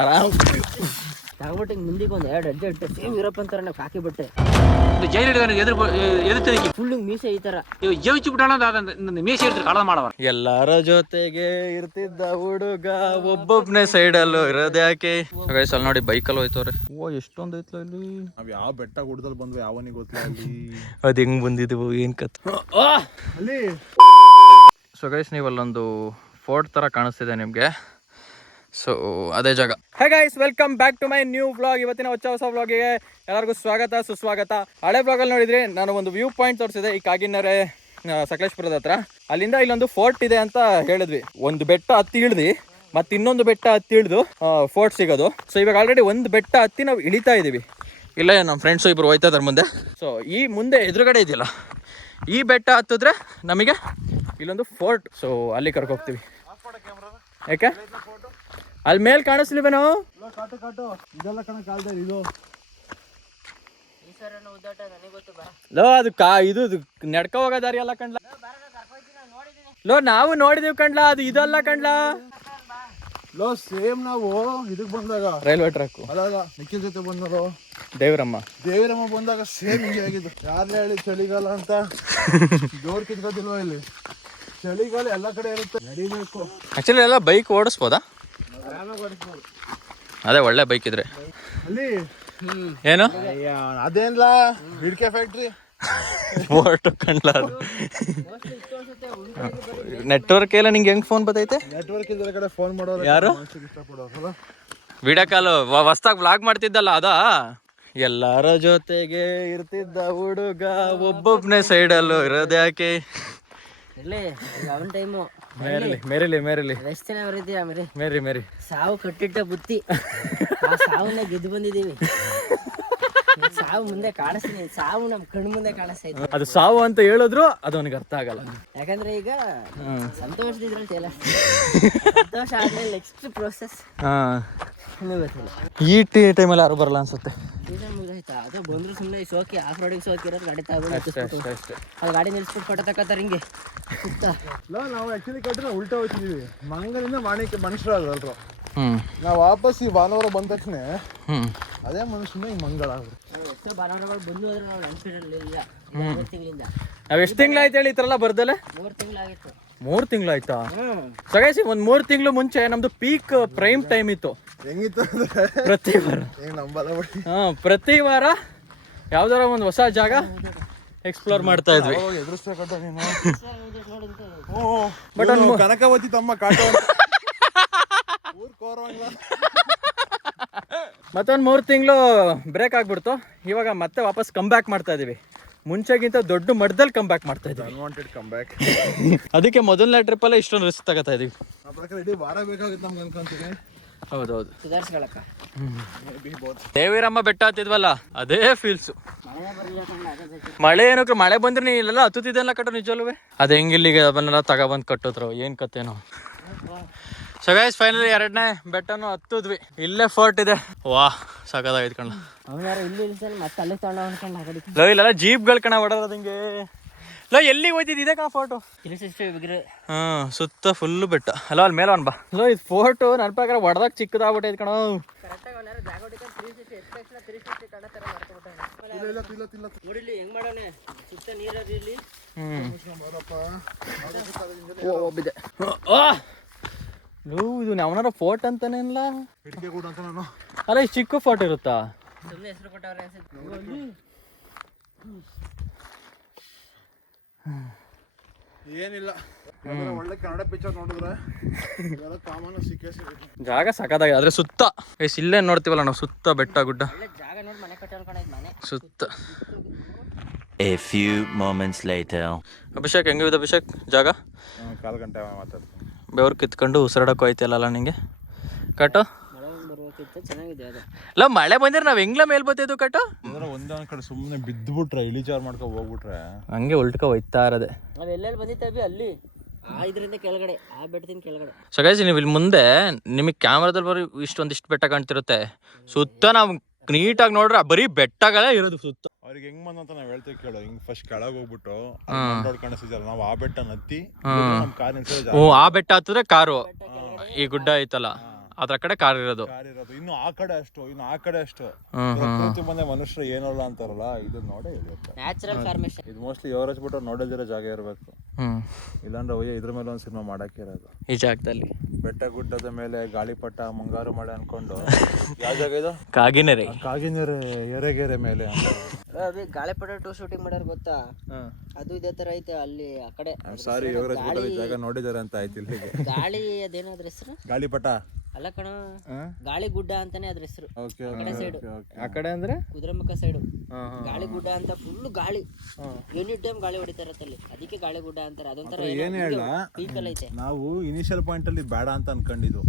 ಆರಾಮ್ ತಗೊಬಿಟ್ಟು ಮುಂದಿಗೆ ಒಂದು 2 ಹೆಜ್ಜೆ ಇಟ್ಟು ಸೇಮ್ ವೀರಪ್ಪ ಅಂತಾರೆ ನಾವು ಕಾಕಿ ಬಟ್ಟೆ ಫುಲ್ ಮೀಸೆ ಈ ತರ ಮೀಸೆ ಕಾಳ ಮಾಡವ. ಎಲ್ಲಾರ ಜೊತೆಗೆ ಇರ್ತಿದ್ದ ಹುಡುಗ ಒಬ್ಬೊಬ್ನೇ ಸೈಡಲ್ಲೂ ಇರೋದು ಯಾಕೆ. ಅಲ್ಲಿ ನೋಡಿ ಬೈಕಲ್ಲಿ ಹೋಯ್ತವ್ರೆ. ಓ ಎಷ್ಟೊಂದು ಐತ್ಲ ಇಲ್ಲಿ. ನಾವ್ ಯಾವ ಬೆಟ್ಟ ಗುಡ್ಡದಲ್ಲಿ ಬಂದ್ವಿ ಯಾವನಿಗೆ ಗೊತ್ತಿಲ್ಲ ಅಲ್ಲಿ. ಅದ್ ಹೆಂಗ್ ಬಂದಿದ್ವು ಏನ್ ಕತ್ ಅಲ್ಲಿ. ಸೊ ಗೈಸ್ ನೀವು ಅಲ್ಲೊಂದು ಫೋರ್ಟ್ ತರ ಕಾಣಿಸ್ತಿದೆ ನಿಮ್ಗೆ. ಸೊ ಅದೇ ಜಾಗ. Hey guys welcome back to my new vlog. ಇವತ್ತಿನ ಹೊಸ ವ್ಲಾಗಿಗೆ ಎಲ್ಲರಿಗೂ ಸ್ವಾಗತ ಸುಸ್ವಾಗತ. ಹಳೆ ವ್ಲಾಗಲ್ಲಿ ನೋಡಿದ್ರಿ ನಾನು ಒಂದು ವ್ಯೂ ಪಾಯಿಂಟ್ ತೋರಿಸಿದೆ ಈ ಕಾಗಿನೆರೆ ಸಕಲೇಶ್ಪುರದ ಹತ್ರ. ಅಲ್ಲಿಂದ ಇಲ್ಲೊಂದು ಫೋರ್ಟ್ ಇದೆ ಅಂತ ಹೇಳಿದ್ವಿ. ಒಂದು ಬೆಟ್ಟ ಹತ್ತಿ ಇಳಿದ್ವಿ ಮತ್ತೆ ಇನ್ನೊಂದು ಬೆಟ್ಟ ಹತ್ತಿ ಇಳಿದು ಫೋರ್ಟ್ ಸಿಗೋದು. ಸೊ ಇವಾಗ ಆಲ್ರೆಡಿ ಒಂದು ಬೆಟ್ಟ ಹತ್ತಿ ನಾವು ಇಳಿತಾ ಇದೀವಿ. ಇಲ್ಲ ನಮ್ಮ ಫ್ರೆಂಡ್ಸು ಇಬ್ರು ಹೋಯ್ತಾ ಇದಾರೆ ಮುಂದೆ. ಸೊ ಈ ಮುಂದೆ ಎದುರುಗಡೆ ಇದೆಯಲ್ಲ ಈ ಬೆಟ್ಟ ಹತ್ತಿದ್ರೆ ನಮಗೆ ಇಲ್ಲೊಂದು ಫೋರ್ಟ್. ಸೊ ಅಲ್ಲಿ ಕರ್ಕೋಗ್ತೀವಿ. ಯಾಕೆ ಅಲ್ಲಿ ಮೇಲ್ ಕಾಣಿಸ್ಲಿವೇನೋ. ಇದೆಲ್ಲ ಕಣ ಕಾಲ್ದಲ್ಲಿ ಇದು ಲೋ ಅದು ಇದು ನಡ್ಕ ಹೋಗೋ ದಾರಿ ಅಲ್ಲ ಕಣ್ಲ. ಲೋ ನಾವು ನೋಡಿದೀವಿ ಕಣ್ಲ, ಅದು ಇದಲ್ಲ ಕಣ್ಲ. ಲೋ ಸೇಮ್ ನಾವು ಇದಕ್ ಬಂದಾಗ ರೈಲ್ವೆ ಟ್ರ್ಯಾಕ್ ಅಲ್ಲ ನಿಖಿಲ್ ಜೊತೆ ಬಂದರು ದೇವರಮ್ಮ ಬಂದಾಗ ಸೇಮ್ ಹಿಂಗೆ ಆಗಿದ್ದು. ಯಾರೇ ಹೇಳಿ ಚಳಿಗಾಲ ಅಂತ ಜೋರ್ ಕಿತ್ಕೋದಿಲ್ವಾ ಇಲ್ಲಿ. ಚಳಿಗಾಲ ಎಲ್ಲ ಕಡೆ ಇರುತ್ತೆ, ನಡಿಬೇಕು. ಆಕ್ಚುಲಿ ಎಲ್ಲ ಬೈಕ್ ಓಡಿಸ್ಬೋದಾ? ಅದೇ ಒಳ್ಳೆ ಬೈಕ್ ಇದ್ರೆ. ಅಲ್ಲಿ ಏನು ಅದೇನ್ಲ ಹಿಡ್ಕೆ ಫ್ಯಾಕ್ಟ್ರಿ ಫೋರ್ಟ್ ಕಣ್ಲ. ಅದು ನೆಟ್ವರ್ಕ್ ಎಲ್ಲ ನಿಂಗೆ ಹೆಂಗ್ ಫೋನ್ ಬರ್ತೈತೆ? ನೆಟ್ವರ್ಕ್ ಇದ್ರೆ ಕಡೆ ಫೋನ್ ಮಾಡೋರು ಯಾರು ಇಷ್ಟಪಡೋಲ್ಲ. ವಿಡಿಯೋ ಕಾಲ್ ಹೊಸ್ದಾಗ್ ವ್ಲಾಗ್ ಮಾಡ್ತಿದ್ದಲ್ಲ ಅದ. ಎಲ್ಲಾರ ಜೊತೆಗೆ ಇರ್ತಿದ್ದ ಹುಡುಗ ಒಬ್ಬೊಬ್ನೇ ಸೈಡಲ್ಲೂ ಇರೋದು ಯಾಕೆ. ಅವನ ಟೈಮು ಮೇರಿಲಿ ಎಷ್ಟು ಜನ ಬರೀತೀಯ ಮೇರಿ ಸಾವು ಕಟ್ಟಿಟ್ಟ ಬುತ್ತಿ. ಆ ಸಾವನ್ನ ಗೆದ್ದು ಬಂದಿದ್ದೀವಿ. ಸಾವು ಮುಂದೆ ಕಾಣಿಸ್ತೀನಿ, ಸಾವು ನಮ್ ಕಣ್ಣು ಮುಂದೆ ಕಾಣಿಸ್ತಾ ಇತ್ತು. ಅದು ಸಾವು ಅಂತ ಹೇಳಿದ್ರು ಅದು ಅವನಿಗೆ ಅರ್ಥ ಆಗಲ್ಲ. ಯಾಕಂದ್ರೆ ಈಗ ಸಂತೋಷದಿದ್ರಲ್ಲಿ ತೇಲ ಸಂತೋಷ ಆದ್ಮೇಲೆ ನೆಕ್ಸ್ಟ್ ಪ್ರೋಸೆಸ್ ಗೊತ್ತಿಲ್ಲ. ಈ ಟೈಮಲ್ಲಿ ಯಾರು ಬರಲ್ಲ ಅನ್ಸುತ್ತೆ. ಸೀಸನ್ ಮುಗಿದಾಯ್ತಾ? ಅದು ಬಂದ್ರು ಸುಮ್ಮನೆ ಸೋಕಿ ಆಫ್ ರೋಡಿಗೆ ಸೋಕಿರೋದು ಗಾಡಿ ತಗೊಂಡು ಅಲ್ಲಿ ಗಾಡಿ ನಿಲ್ಸ್ಬಿಟ್ಟು ಫೋಟೋ ತಗೋತಾರೆ ಹಿಂಗೆ ಸುತ್ತ. ನಾವು ಆಕ್ಚುಲಿ ಕಟ್ರೆ ಉಲ್ಟಾ ಹೋಗ್ತಿದೀವಿ. ಮಂಗಲಿಂದ ಮನುಷ್ಯರಾಗಲ್ರು. ನಾವು ವಾಪಸ್ ಈ ಭಾನುವಾರ ಬಂದ ತಕ್ಷಣ ಅದೇ ಮನುಷ್ಯನ ಈ ಮಂಗಳ ಎಷ್ಟೋ ಭಾನುವಾರಗಳು ಬಂದು ಹೋದ್ರೆ ನಾವು ನೆನ್ಪಿರಲಿಲ್ಲ. 3 ತಿಂಗಳಿಂದ ನಾವ್ ಎಷ್ಟು ತಿಂಗಳಾಯ್ತು ಹೇಳಿ ಈ ತರ ಎಲ್ಲ ಬರ್ದಲ್ಲ? 3 ತಿಂಗಳಾಗಿತ್ತು. 3 ತಿಂಗಳಾಯ್ತಾ? ಸಗೇಸಿ ಒಂದ್ 3 ತಿಂಗಳು ಮುಂಚೆ ನಮ್ದು ಪೀಕ್ ಪ್ರೈಮ್ ಟೈಮ್ ಇತ್ತು. ಹೆಂಗಿತ್ತು ಅಂದ್ರೆ ಪ್ರತಿ ವಾರ ಪ್ರತಿ ವಾರ ಯಾವ್ದಾರ ಒಂದು ಹೊಸ ಜಾಗ ಎಕ್ಸ್ಪ್ಲೋರ್ ಮಾಡ್ತಾ ಇದ್ವಿ. ಬಟ್ ಕನಕವತಿ ತಮ್ಮ ಕಾಟ ಮತ್ತೊಂದು 3 ತಿಂಗಳು ಬ್ರೇಕ್ ಆಗ್ಬಿಡ್ತು. ಇವಾಗ ಮತ್ತೆ ವಾಪಸ್ ಕಮ್ ಬ್ಯಾಕ್ ಮಾಡ್ತಾ ಇದೀವಿ. ಮುಂಚೆಗಿಂತ ದೊಡ್ಡ ಮಟ್ಟದಲ್ಲಿ ಕಮ್ ಬ್ಯಾಕ್ ಮಾಡ್ತಾ ಇದೀವಿ. Unwanted come back. ಅದಕ್ಕೆ ಮೊದಲನೇ ಟ್ರಿಪ್ ಅಲ್ಲೇ ಇಷ್ಟೊಂದು ರಿಸ್ಕ್ ತಗೋತಾ ಇದೀವಿ. ವಾರ ಬೇಕಾಗುತ್ತೆ ನಮ್ಗೆ ಅನ್ಕೊಂತೀನಿ. ಹೌದೌದು. ಸುಧಾರಿಸ್ಕೊಳಕ್ಕ ದೇವಿರಮ್ಮ ಬೆಟ್ಟ ಹತ್ತಿದ್ವಲ್ಲ ಅದೇ ಫೀಲ್ಸು. ಮಳೆ ಏನಕ್ಕೆ ಮಳೆ ಬಂದ್ರೆ ನೀ ಇಲ್ಲೆಲ್ಲ ಹತ್ತುತ್ತಿದ್ದೆಲ್ಲ ಕಟ್ಟೋ ನಿಜಲ್ವೇ. ಅದು ಹೆಂಗಿಲ್ಲಿಗೆ ಅದನ್ನೆಲ್ಲ ತಗೊಬಂದು ಕಟ್ಟಿದ್ರು ಏನ್ ಕತ್ತೇನೋ. ಸೊ ಗೈಸ್ ಫೈನಲಿ 2ನೇ ಬೆಟ್ಟನು ಹತ್ತಿದ್ವಿ. ಇಲ್ಲೇ ಫೋರ್ಟ್ ಇದೆ. ವಾಹ್ ಸಾಕಾಗೈತ್ ಕಣ್ಣ. ಲೋ ಇಲ್ಲೆಲ್ಲ ಜೀಪ್ಗಳು ಕಣ ಹೊಡೋದು ಹಿಂಗೆ. ಲೋ ಎಲ್ಲಿಗೆ ಹೋಯ್ತಿದ್ ಇದೆ ಕಣ ಫೋಟೋ. ಸುತ್ತ ಫುಲ್ ಬೆಟ್ಟ. ಅಲ್ಲ ಅಲ್ಲಿ ಮೇಲೆ ಬಾ. ಲೋ ಇದು ಫೋಟೋ ನನ್ನ ಪ್ರಕಾರ ಹೊಡೆದಾಗ ಚಿಕ್ಕದಾಗ್ಬಿಟ್ಟೈತೆ ಕಣ. ಇದು ಅವನಾರ ಫೋರ್ಟ್ ಅಂತಾನೆ ಇಲ್ಲ. ಅಲ್ಲ ಇಷ್ಟು ಚಿಕ್ಕ ಫೋಟೋ ಇರುತ್ತಾ? ಏನಿಲ್ಲ, ಒಳ್ಳೆ ಕನ್ನಡ ಪಿಕ್ಚರ್ ನೋಡಿದ್ರೆ ಕಾಮನ್ ಸಿಕ್ಕೇ ಸಿಗುತ್ತೆ. ಜಾಗ ಸಕ್ಕದಾಗಿ ಆದ್ರೆ ಸುತ್ತ ಇಲ್ಲೇ ನೋಡ್ತೀವಲ್ಲ ನಾವು, ಸುತ್ತ ಬೆಟ್ಟ ಗುಡ್ಡ ಸುತ್ತ. A few moments later. Abhishek ಹೆಂಗಿದೆ ಅಭಿಷೇಕ್ ಜಾಗ? 1/4 ಗಂಟೆ ಮಾತಾಡ್ತೀನಿ. ಬೆವ್ರು ಕಿತ್ಕೊಂಡು ಉಸಿರಾಡಕ್ಕೂ ಐತಿಲ್ಲ ನಿಂಗೆ ಕಟ್ಟು. ಇಲ್ಲ ಮಳೆ ಬಂದ್ರೆ ನಾವ್ ಹೆಂಗ್ಲ ಮೇಲ್ ಬತ್ತಿದ್ದು ಕಟ್ಟು. ಒಂದೊಂದ್ ಕಡೆ ಸುಮ್ಮನೆ ಬಿದ್ದುಬಿಟ್ರೆ ಇಳಿಚಾರ್ ಮಾಡ್ಕೊ ಹೋಗ್ಬಿಟ್ರೆ ಹಂಗೆ ಉಲ್ಟ್ಕ ಹೋಯ್ತಾ ಇರೋದೆ. ನಾವ್ ಎಲ್ಲೆಲ್ಲಿ ಬಂದಿತ್ತವಿ ಅಲ್ಲಿ ಇದರಿಂದ ಕೆಳಗಡೆ ಆ ಬೆಟ್ಟದಿಂದ ಕೆಳಗಡೆ. ಸೊ ಗೈಸ್ ನೀವು ಇಲ್ಲಿ ಮುಂದೆ ನಿಮಗೆ ಕ್ಯಾಮ್ರಾದಲ್ಲಿ ಬರೀ ಇಷ್ಟೊಂದಿಷ್ಟು ಬೆಟ್ಟ ಕಾಣ್ತಿರುತ್ತೆ. ಸುತ್ತ ನಾವು ನೀಟಾಗಿ ನೋಡ್ರೆ ಬರೀ ಬೆಟ್ಟಗಳೇ ಇರೋದು ಸುತ್ತ. ಅವ್ರಿಗೆ ಹೆಂಗ್ ಬಂದಂತ ನಾವ್ ಹೇಳ್ತೀವಿ ಕೇಳೋ. ಹಿಂಗ್ ಫಸ್ಟ್ ಕೆಳಗೆ ಹೋಗ್ಬಿಟ್ಟು ರೋಡ್ ಕಾಣಿಸ್ತಿದ್ಯಲ್ಲ, ನಾವು ಆ ಬೆಟ್ಟ ಹತ್ತಿ ನಮ್ ಕಾರ್ ಆ ಬೆಟ್ಟ ಹತ್ತಿದ್ರೆ ಕಾರು, ಈ ಗುಡ್ಡ ಐತಲ್ಲ ಅದ್ರ ಕಡೆ ಕಾರ್ ಇರೋದು. ಇನ್ನು ಆ ಕಡೆ ಅಷ್ಟು ಪ್ರಕೃತಿ ಬಂದೆ ಮನುಷ್ಯರು ಏನಲ್ಲ ಅಂತಾರಲ್ಲ, ಇದು ನೋಡೇ ನ್ಯಾಚುರಲ್ ಫಾರ್ಮೇಶನ್. ಇದು ಮೋಸ್ಟ್ಲಿ ಯೋರಾಜ್ ಬಿಟ್ಟು ನೋಡದಿರೋ ಜಾಗ ಇರಬೇಕು. ಇಲ್ಲಾಂದ್ರೆ ಇದ್ರ ಮೇಲೆ ಒಂದು ಸಿನಿಮಾ ಮಾಡಕ್ಕೆ ಇರೋದು. ಈ ಜಾಗದಲ್ಲಿ ಬೆಟ್ಟ ಗುಡ್ಡದ ಮೇಲೆ ಗಾಳಿಪಟ ಮುಂಗಾರು ಮಳೆ ಅನ್ಕೊಂಡು ಯಾವ ಜಾಗ ಇದು? ಕಾಗಿನೆರೆ ಎರೆಗೆರೆ ಮೇಲೆ ಗಾಳಿಪಟ 2 ಶೂಟಿಂಗ್ ಮಾಡ್ಯಾರ ಗೊತ್ತಾ? ಅದು ಇದೇ ತರ ಐತೆ ಅಲ್ಲಿ ಆ ಕಡೆ. ಸಾರಿ ಯೋಗರಾಜ್ ಬಿಟ್ಟು ಈ ಜಾಗ ನೋಡಿದಾರೆ ಅಂತ ಆಯ್ತು. ಇಲ್ಲಿಗೆ ಗಾಳಿ ಅದೇನಾದ್ರ ಹೆಸರು? ಗಾಳಿಪಟ ಅಲ್ಲ ಕಣ, ಗಾಳಿ ಗುಡ್ಡ ಅಂತಾನೆ ಅದ್ರ ಹೆಸರು. ಸೈಡ್ ಆ ಕಡೆ ಅಂದ್ರೆ ಕುದುರೆಮುಖ ಸೈಡು ಗಾಳಿ ಗುಡ್ಡ ಅಂತ ಫುಲ್ ಗಾಳಿ, ಎನಿ ಟೈಮ್ ಗಾಳಿ ಹೊಡಿತಾ ಇರತ್ತಲ್ಲಿ, ಅದಕ್ಕೆ ಗಾಳಿ ಗುಡ್ಡ ಅಂತಾರೆ. ಅದೊಂಥರ ಏನ್ ಹೇಳ, ಪೀಕಲ್ ಐತೆ. ನಾವು ಇನಿಷಿಯಲ್ ಪಾಯಿಂಟ್ ಅಲ್ಲಿ ಬೇಡ ಅಂತ ಅನ್ಕೊಂಡಿದ್ದು,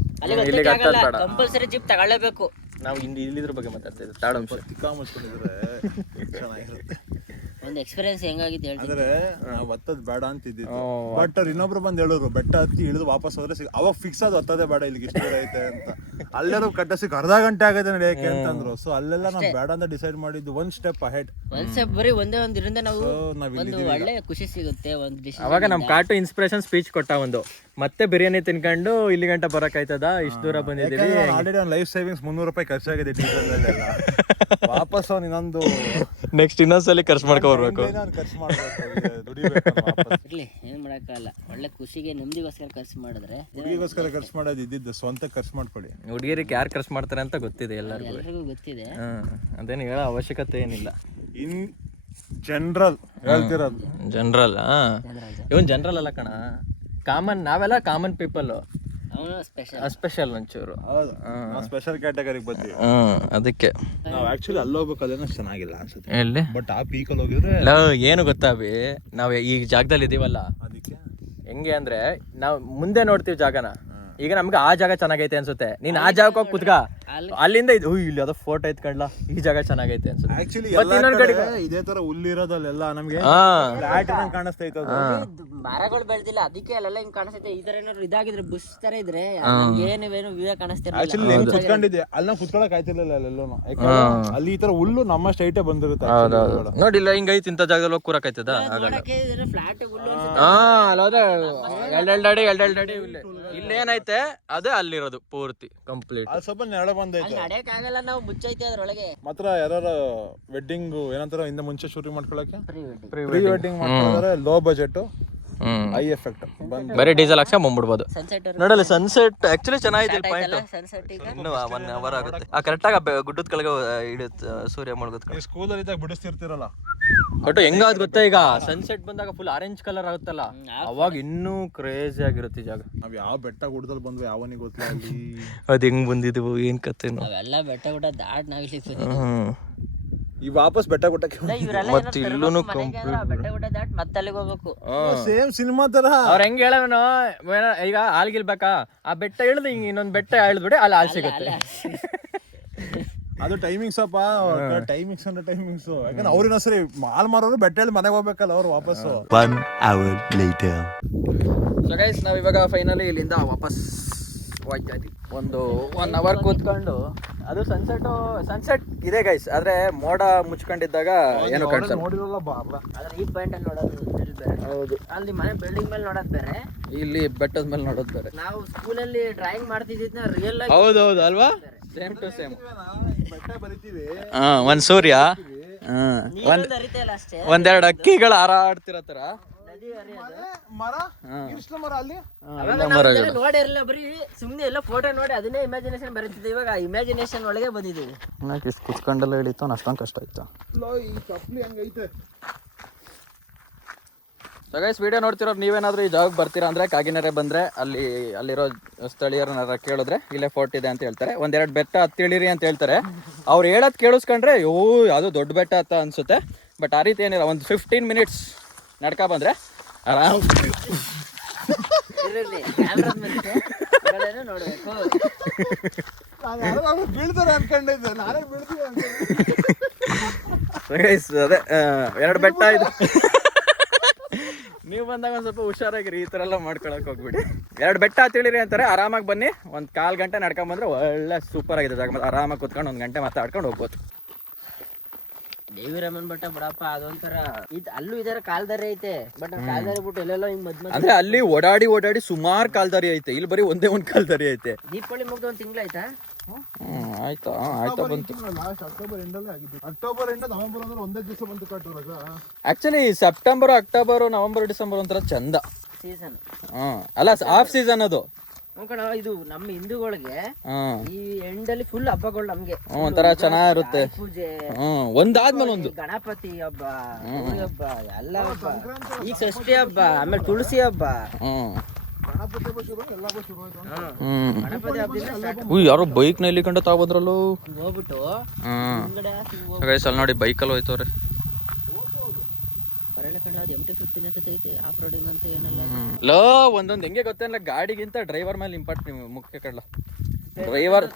ಕಂಪಲ್ಸರಿ ಜಿಪ್ ತಗೊಳ್ಳೇಬೇಕು. ನಾವು ಇಲ್ಲಿದ್ರ ಬಗ್ಗೆ ಮಾತಾಡ್ತಿದ್ವಿ. ತಾಡು ಚಿಕ್ಕ ಮುಚ್ಕೊಂಡಿದ್ರೆ ಚೆನ್ನಾಗಿರುತ್ತೆ. ಒಂದು ಎಕ್ಸ್ಪೀರಿಯನ್ಸ್ ಹೆಂಗಾಗಿತ್ತು ಹೇಳ್ತೀನಿ. ಅಂದ್ರೆ ನಾವು ಹತ್ತದ್ ಬೇಡ ಅಂತಿದ್ದಿದ್ದು, ಬಟ್ ಅವ್ರು ಇನ್ನೊಬ್ರು ಬಂದು ಹೇಳಿದ್ರು ಬೆಟ್ಟ ಹತ್ತಿ ಇಳಿದು ವಾಪಸ್ ಹೋದ್ರೆ ಅವಾಗ ಫಿಕ್ಸ್ ಅದು ಹತ್ತದೇ ಬೇಡ, ಇಲ್ಲಿಗೆ ಇಷ್ಟು ದೂರ ಐತೆ ಅಂತ. ಅಲ್ಲೆಲ್ಲ ಕಟ್ಟಸಿಕ್ ಅರ್ಧ ಗಂಟೆ ಆಗೈತೆ ನಡೆಯಕ್ಕೆ ಅಂತಂದ್ರು. ಸೊ ಅಲ್ಲೆಲ್ಲ ನಾವು ಬೇಡ ಅಂತ ಡಿಸೈಡ್ ಮಾಡಿದ್ದು. ಒಂದ್ ಸ್ಟೆಪ್ ಅಹೆಡ್, ಒಂದ್ ಸ್ಟೆಪ್ ಬರೀ ಒಂದೇ ಇದರಿಂದ ನಾವು ಒಂದು ಒಳ್ಳೆ ಖುಷಿ ಸಿಗುತ್ತೆ. ಒಂದು ಡಿಶ್ ಅವಾಗ ನಮ್ ಕಾಟು ಇನ್ಸ್ಪಿರೇಷನ್ ಸ್ಪೀಚ್ ಕೊಟ್ಟ ಒಂದು, ಮತ್ತೆ ಬಿರಿಯಾನಿ ತಿನ್ಕೊಂಡು ಇಲ್ಲಿ ಗಂಟ ಬರಕ್ ಆಯ್ತದ, ಇಷ್ಟು ದೂರ ಬಂದಿದ್ದೀವಿ. ಆಲ್ರೆಡಿ ಒಂದು ಲೈಫ್ ಸೇವಿಂಗ್ಸ್ 300 ರೂಪಾಯಿ ಖರ್ಚಾಗಿದೆ ಡೀಸೆಲ್ ಅಲ್ಲೆಲ್ಲ. ವಾಪಸ್ ಅವ್ನು ಇನ್ನೊಂದು ನೆಕ್ಸ್ಟ್ ಇನ್ನೊಂದ್ಸಲಿ ಖರ್ಚು ಮಾಡ್ಕೊ ಬರ್ಬೇಕು, ಖರ್ಚು ಮಾಡ್ಬೇಕು, ದುಡಿಬೇಕು. ಇರ್ಲಿ, ಏನ್ ಮಾಡಕ್ಕಾಗಲ್ಲ. ಒಳ್ಳೆ ಖುಷಿಗೆ ನೆಮ್ಮದಿಗೋಸ್ಕರ ಖರ್ಚು ಮಾಡಿದ್ರೆ, ಹುಡುಗಿಗೋಸ್ಕರ ಖರ್ಚು ಮಾಡೋದು ಇದ್ದಿದ್ದು, ಸ್ವಂತ ಖರ್ಚು ಮಾಡ್ಕೊಳ್ಳಿ. ಹುಡುಗಿರಿಗೆ ಯಾರು ಖರ್ಚು ಮಾಡ್ತಾರೆ ಅಂತ ಗೊತ್ತಿದೆ ಎಲ್ರಿಗೂ ಗೊತ್ತಿದೆ. ಅದೇನು ಹೇಳೋ ಅವಶ್ಯಕತೆ ಏನಿಲ್ಲ. ಇನ್ ಜನರಲ್ ಹೇಳ್ತಿರೋದು, ಜನರಲ್ ಇವನ್ ಜನರಲ್ ಅಲ್ಲ ಕಣ, ಕಾಮನ್. ನಾವೆಲ್ಲ ಕಾಮನ್ ಪೀಪಲ್, ಸ್ಪೆಷಲ್ ಒಂಚೂರು. ಹೌದು, ನಾವು ಸ್ಪೆಷಲ್ ಕ್ಯಾಟಗರಿಗೆ ಬರ್ತೀವಿ. ಅದಕ್ಕೆ ನಾವು ಆಕ್ಚುಲಿ ಅಲ್ಲಿ ಹೋಗ್ಬೇಕು, ಅದೇನೋ ಚೆನ್ನಾಗಿಲ್ಲ ಅನ್ಸುತ್ತೆ. ಎಲ್ಲಿ? ಬಟ್ ಆ ಪೀಕಲ್ಲಿ ಹೋಗಿದ್ರೆ ಏನು ಗೊತ್ತಾ ಬಿ, ನಾವು ಈ ಜಾಗದಲ್ಲಿ ಇದೀವಲ್ಲ, ಅದಕ್ಕೆ ಹೆಂಗೆ ಅಂದ್ರೆ ನಾವು ಮುಂದೆ ನೋಡ್ತೀವಿ ಜಾಗನ. ಈಗ ನಮ್ಗೆ ಆ ಜಾಗ ಚೆನ್ನಾಗೈತೆ ಅನ್ಸುತ್ತೆ, ನೀನ್ ಆ ಜಾಗಕ್ಕೆ ಹೋಗಿ ಕುತ್ಕ, ಅಲ್ಲಿಂದ ಇದು ಇಲ್ಲಿ ಅದೋ ಫೋಟೋ ಎತ್ಕೊಂಡ್ಲ, ಈ ಜಾಗ ಚೆನ್ನಾಗೈತೆ ಅನ್ಸುತ್ತೆ. ಆಕ್ಚುಲಿ ಇದೇ ತರ ಹುಲ್ಲಿರೋದಲ್ಲೆಲ್ಲ ನಮ್ಗೆ ಫ್ಲಾಟ್ ಕಾಣಿಸ್ತಾ ಇತ್ತು. ಮರಗಳು ಬೆಳೆದಿಲ್ಲ, ಅದಕ್ಕೆ ಅಲ್ಲೆಲ್ಲ ಹಿಂಗ್ ಕಾಣಿಸ್ತೈತೆ. ಈ ತರ ಏನಾದ್ರು ಇದಾಗಿದ್ರೆ ಬುಷ್ ತರ ಇದ್ರೆ ಏನೇನು ವ್ಯೂ ಕಾಣಿಸ್ತಿರಲಿಲ್ಲ. ಆಕ್ಚುಲಿ ಹೆಂಗ್ ಕುತ್ಕೊಂಡಿದ್ದೆ ಅಲ್ಲಿ ನಾವು ಕುತ್ಕೊಳಕ್ ಆಯ್ತಿರ್ಲಿಲ್ಲ ಅಲ್ಲೆಲ್ಲೂ. ಅಲ್ಲಿ ಈ ತರ ಹುಲ್ಲು ನಮ್ಮ ಸ್ಟೈಟೇ ಬಂದಿರುತ್ತೆ. ನೋಡಿಲ್ಲ ಹಿಂಗೈತಿ ಇಂಥ ಜಾಗದಲ್ಲಿ ಹೋಗಿ ಕೂರಕೈತದ? ಫ್ಲಾಟ್ ಹುಲ್ಲು. ಅಲ್ಲೋದ್ರೆ ಎರಡೆರಡು ಅಡಿ ಇಲ್ಲೇನೈತೆ ಅದೇ ಅಲ್ಲಿರೋದು ಪೂರ್ತಿ ಕಂಪ್ಲೀಟ್. ಅಲ್ಲಿ ಸ್ವಲ್ಪ ನೆರಳು ಬಂದೈತೆ, ನಡೆಯಕ್ ಆಗಲ್ಲ, ನಾವು ಮುಚ್ಚೈತೆ ಅದ್ರೊಳಗೆ. ಮಾತ್ರ ಯಾರು ವೆಡ್ಡಿಂಗ್ ಏನಂತಾರ ಇಂದ ಮುಂಚೆ ಶೂಟಿಂಗ್ ಮಾಡ್ಕೊಳಕ್ಕೆ, ಪ್ರೀ ಪ್ರೀ ವೆಡ್ಡಿಂಗ್ ಮಾಡ್ಕೊಂಡ್ರೆ ಲೋ ಬಜೆಟ್ ಹೈ ಎಫೆಕ್ಟ್ ಬರೀ ಡೀಸೆಲ್ ಹಾಕ್ಸ ಬಂದ್ಬಿಡ್ಬೋದು. ಸನ್ಸೆಟ್ ನೋಡಲ್ಲ, ಸನ್ಸೆಟ್ ಆಕ್ಚುಲಿ ಚೆನ್ನಾಗಿದೆ. ಪಾಯಿಂಟ್ ಸನ್ಸೆಟ್ ಈಗ ಇನ್ನು 1 hour ಆಗುತ್ತೆ. ಕರೆಕ್ಟಾಗಿ ಗುಡ್ಡದ ಕೆಳಗೆ ಇಡುತ್ತೆ ಸೂರ್ಯ ಮುಳುಗುತ್ತೆ. ಸ್ಕೂಲಲ್ಲಿ ಇದ್ದಾಗ ಬಿಡಿಸ್ತಿರ್ತಿರಲ್ಲ, ಬಟ್ ಹೆಂಗಾದ್ ಗೊತ್ತಾ, ಈಗ ಸನ್ಸೆಟ್ ಬಂದಾಗ ಫುಲ್ ಆರೆಂಜ್ ಕಲರ್ ಆಗುತ್ತಲ್ಲ, ಅವಾಗ ಇನ್ನೂ ಕ್ರೇಜಿ ಆಗಿರುತ್ತೆ ಈ ಜಾಗ. ನಾವ್ ಯಾವ ಬೆಟ್ಟ ಗುಡ್ಡದಲ್ಲಿ ಬಂದ್ವಿ ಯಾವನಿಗೆ ಗೊತ್ತಿಲ್ಲ ಅಲ್ಲಿ ಅದ್ ಹೆಂಗ್ ಬಂದಿದ್ವು ಏನ್ ಕತೆನೋ. ಅವೆಲ್ಲ ಬೆಟ್ಟ ಗುಡ್ಡ ದಾಟ್ ನಾವಿಲ್ಲಿ ಈ ವಾಪಸ್ ಬೆಟ್ಟ ಗುಡ್ಡಕ್ಕೆ ಮತ್ತೆ ಇಲ್ಲೂನು ಬೆಟ್ಟ ಗುಡ್ಡ ದಾಟ್ ಮತ್ತೆ ಅಲ್ಲಿಗೆ ಹೋಗ್ಬೇಕು. ಸೇಮ್ ಸಿನಿಮಾ ತರ. ಅವ್ರ ಹೆಂಗ್ ಹೇಳವೇನೋ, ಈಗ ಹಾಲ್ಗಿಲ್ಬೇಕಾ, ಆ ಬೆಟ್ಟ ಇಳಿದು ಹಿಂಗ್ ಇನ್ನೊಂದ್ ಬೆಟ್ಟ ಇಳಿದ್ಬಿಡಿ, ಅಲ್ಲಿ ಹಾಲ್ ಸಿಗುತ್ತೆ. ಅದು ಟೈಮಿಂಗ್ಸ್ ಅಪ್ಪ, ಟೈಮಿಂಗ್ಸ್ ಅಂದ್ರೆ ಟೈಮಿಂಗ್ಸ್. ಯಾಕಂದ್ರೆ ಅವ್ರಿನ ಸರಿ ಮಾಲ್ ಮಾರೋರು ಬೆಟ್ಟ ಹೇಳಿ ಮನೆಗೆ ಹೋಗ್ಬೇಕಲ್ಲ ಅವ್ರು ವಾಪಸ್ಸು. 1 hour later. ಸೊ ಗೈಸ್, ನಾವ್ ಇವಾಗ ಫೈನಲಿ ಇಲ್ಲಿಂದ ವಾಪಸ್ ಹೋಗ್ತಾ ಇದೀವಿ. ಒಂದು 1 hour ಕೂತ್ಕೊಂಡು, ಅದು ಸನ್ಸೆಟ್ ಇದೆ ಗೈಸ್, ಆದ್ರೆ ಮೋಡ ಮುಚ್ಕೊಂಡಿದ್ದಾಗ ಏನು ಕಾಣಿಸಲ್ಲ. ನೋಡಿರಲ್ಲ ಅದ್ರ ಈ ಪಾಯಿಂಟ್ ಅಲ್ಲಿ ನೋಡೋದು ಹೌದು, ಅಲ್ಲಿ ಮನೆ ಬಿಲ್ಡಿಂಗ್ ಮೇಲೆ ನೋಡೋದ್ ಬೇರೆ, ಇಲ್ಲಿ ಬೆಟ್ಟದ ಮೇಲೆ ನೋಡೋದು ಬೇರೆ. ನಾವು ಸ್ಕೂಲಲ್ಲಿ ಡ್ರಾಯಿಂಗ್ ಮಾಡ್ತಿದ್ದಿದ್ನ ರಿಯಲ್ ಆಗಿ. ಹೌದೌದು ಅಲ್ವಾ, ಸೇಮ್ ಟು ಸೇಮ್. ಬೆಟ್ಟ ಬರಿತೀವಿ, ಒಂದ್ ಸೂರ್ಯ, ಅರಿತಲ್ಲ ಅಷ್ಟೇ, ಒಂದೆರಡು ಅಕ್ಕಿಗಳು ಹಾರಾಡ್ತಿರೋ ತರ ನದಿ ಹರಿಯೋದು. ಮರ ಕೃಷ್ಣ ಮರ ಅಲ್ಲಿ ನೋಡಿರಲಿಲ್ಲ, ಬರೀ ಸುಮ್ನೆ ಎಲ್ಲ ಫೋಟೋ ನೋಡಿ ಅದನ್ನೇ ಇಮ್ಯಾಜಿನೇಷನ್ ಬರೀತಿದ್ದೆ. ಇವಾಗ ಇಮ್ಯಾಜಿನೇಷನ್ ಒಳಗೆ ಬಂದಿದ್ದೀವಿ. ಇಷ್ಟು ಕುತ್ಕೊಂಡೆಲ್ಲ ಹೇಳಿತ್ತು, ಅಷ್ಟೊಂದು ಕಷ್ಟ ಆಯ್ತು. ಈ ಚಪ್ಲಿ ಹಂಗೈತೆ. ಸೊ ಗೈಸ್, ವಿಡಿಯೋ ನೋಡ್ತಿರೋರು ನೀವೇನಾದ್ರೂ ಈ ಜಾಗಕ್ಕೆ ಬರ್ತೀರಾ ಅಂದ್ರೆ, ಕಾಗಿನೆರೆ ಬಂದ್ರೆ ಅಲ್ಲಿರೋ ಸ್ಥಳೀಯರನ್ನ ಕೇಳಿದ್ರೆ ಇಲ್ಲೇ ಫೋರ್ಟ್ ಇದೆ ಅಂತ ಹೇಳ್ತಾರೆ. 1-2 ಬೆಟ್ಟ ಹತ್ತಿಳಿರಿ ಅಂತ ಹೇಳ್ತಾರೆ. ಅವ್ರು ಹೇಳೋದು ಕೇಳಿಸ್ಕೊಂಡ್ರೆ ಅದು ದೊಡ್ಡ ಬೆಟ್ಟ ಅಂತ ಅನ್ಸುತ್ತೆ. ಬಟ್ ಆ ರೀತಿ ಏನಿಲ್ಲ, ಒಂದು 15 minutes ನಡ್ಕ ಬಂದ್ರೆ ಆರಾಮ್ ನೋಡ್ಬೇಕು. ಬೀಳ್ತಾರೆ ಅನ್ಕೊಂಡಿದ್ದೆ, ನಾನೇ ಬೀಳ್ತೀವಿ ಅದೇ 2 ಬೆಟ್ಟ ಇದೆ. ನೀವು ಬಂದಾಗ ಒಂದು ಸ್ವಲ್ಪ ಹುಷಾರಾಗಿರಿ, ಈ ಥರ ಎಲ್ಲ ಮಾಡ್ಕೊಳಕ್ ಹೋಗ್ಬಿಡಿ. 2 ಬೆಟ್ಟ ಹತ್ತಿಳಿರಿ ಅಂತಾರೆ, ಆರಾಮಾಗಿ ಬನ್ನಿ. 1/4 ಗಂಟೆ ನಡ್ಕೊಂಬಂದ್ರೆ ಒಳ್ಳೆ ಸೂಪರ್ ಆಗಿದೆ ಜಾಗ. ಆರಾಮಾಗಿ ಕುತ್ಕೊಂಡು 1 ಗಂಟೆ ಮಾತಾಡ್ಕೊಂಡು ಹೋಗ್ಬೋದು. ದೇವಿ ರಮನ್ ಬೆಟ್ಟ ಬಿಡಪ್ಪ ಅದೊಂಥರ ಅಲ್ಲೂ ಇದರ ಕಾಲ್ದಾರಿ ಐತೆ ಬಟ್ ಕಾಲ್ದಾರಿ ಬಿಟ್ಟು ಎಲ್ಲೆಲ್ಲೋ ಹಿಂಗ್ ಮಧ್ಯ ಅಂದ್ರೆ ಅಲ್ಲಿ ಓಡಾಡಿ ಸುಮಾರು ಕಾಲ್ದಾರಿ ಐತೆ, ಇಲ್ಲಿ ಬರೀ ಒಂದೇ ಒಂದ್ ಕಾಲ್ದಾರಿ ಐತೆ. ದೀಪಾವಳಿ ಮುಗ್ದು ಒಂದ್ ತಿಂಗ್ಳಾಯ್ತಾ? ಆಯ್ತಾ ಬಂತು. ಲಾಸ್ಟ್ ಅಕ್ಟೋಬರ್ ಎಂಡಲ್ಲೇ ಆಗಿದ್ದು. ಅಕ್ಟೋಬರ್ ಎಂಡ್ ನವೆಂಬರ್ ಅಂದ್ರೆ ಒಂದೇ ದಿವಸ ಬಂತು ಕಟ್ಟೋರಾಗ. Actually September, October, November, December ಒಂಥರ ಚಂದ. ಸೀಸನ್ ಅಲ್ಲ ಆಫ್ ಸೀಸನ್ ಅದು. ಇದು ನಮ್ಮ ಹಿಂದೂಗಳಿಗೆ ಈ ಎಂಡಲ್ಲಿ ಫುಲ್ ಹಬ್ಬಗಳು ನಮ್ಗೆ ಒಂಥರ ಚೆನ್ನಾಗಿರುತ್ತೆ. ಪೂಜೆ ಒಂದಾದ್ಮೇಲೆ ಒಂದು ಗಣಪತಿ ಹಬ್ಬ, ಗೌರಿ ಹಬ್ಬ, ಎಲ್ಲ ಹಬ್ಬ, ಈಗ ಷಷ್ಠಿ ಹಬ್ಬ, ಆಮೇಲೆ ತುಳಸಿ ಹಬ್ಬ. ಗಣಪತಿ ಹಬ್ಬ ಶುರು ಎಲ್ಲ ಹಬ್ಬ ಶುರು ಆಯ್ತು. ಗಣಪತಿ ಹಬ್ಬದಿಂದ ಯಾರೋ ಬೈಕ್ ನಲ್ಲಿ ಕಂಡ ತಗೊಂಡ್ರಲ್ಲ ಹೋಗ್ಬಿಟ್ಟು ಹಿಂದ್ಗಡೆ ಅಲ್ಲಿ ನೋಡಿ ಬೈಕಲ್ಲಿ ಹೋಯ್ತವ್ರೆ. ಬರಲ್ಲ ಕಣ್ಣ, ಅದು MT-15 ಅಂತ ಐತೆ ಆಫ್ ರೋಡಿಂಗ್ ಅಂತ ಏನಲ್ಲ. ಲೋ ಒಂದೊಂದು ಹೆಂಗೆ ಗೊತ್ತೇನಲ್ಲ, ಗಾಡಿಗಿಂತ ಡ್ರೈವರ್ ಮೇಲೆ ಮುಖ್ಯ ಕಡ್ಲ. ಡ್ರೈವರ್